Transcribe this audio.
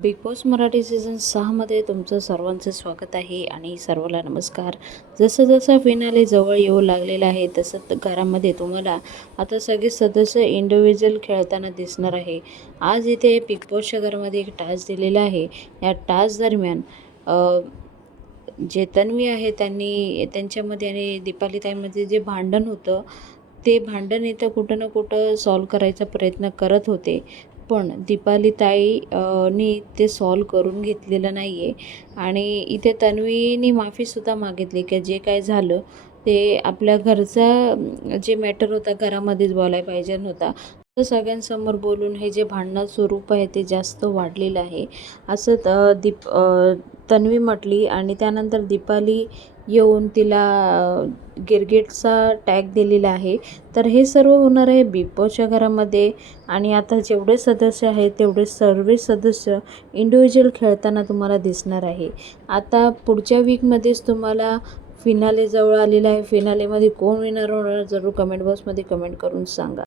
Big boss Marathi season 6मध्ये तुमचं सर्वांचं स्वागत आहे आणि सर्वाला नमस्कार. जसं जसं फिनाले जवळ येऊ लागलेला आहे तसं घरामध्ये तुम्हाला आता सगळे सदस्य इंडिव्हिज्युअल खेळताना दिसणार आहे. आज इथे बिग बॉसच्या घरामध्ये एक टास्क दिलेला आहे. या टास्क दरम्यान जे तन्वी आहे त्यांच्यामध्ये आणि दीपाली ताईमध्ये जे भांडण होतं ते भांडण इथं कुठं ना कुठं सॉल्व करायचा प्रयत्न करत होते. पण दीपाली ताई नी ते सॉल्व करून घेतलेलं नाही आहे आणि इथे तन्वीनी माफीसुद्धा मागितली की जे काय झालं ते आपल्या घरचा जे मॅटर होता घरामध्येच बोलायला पाहिजे नव्हता. तर सगळ्यांसमोर बोलून हे जे भांडणाचं स्वरूप आहे ते जास्त वाढलेलं आहे असं तन्वी म्हटली आणि त्यानंतर दीपाली येऊन तिला गिरगिटचा टॅग दिलेला आहे. तर हे सर्व होणार आहे बिग बॉसच्या घरामध्ये आणि आता जेवढे सदस्य आहेत तेवढे सर्व सदस्य इंडिव्हिज्युअल खेळताना तुम्हाला दिसणार आहे. आता पुढच्या वीकमध्येच तुम्हाला फिनाले जवळ आलेला आहे. फिनालेमध्ये कोण विनर होणार जरूर कमेंट बॉक्समध्ये कमेंट करून सांगा.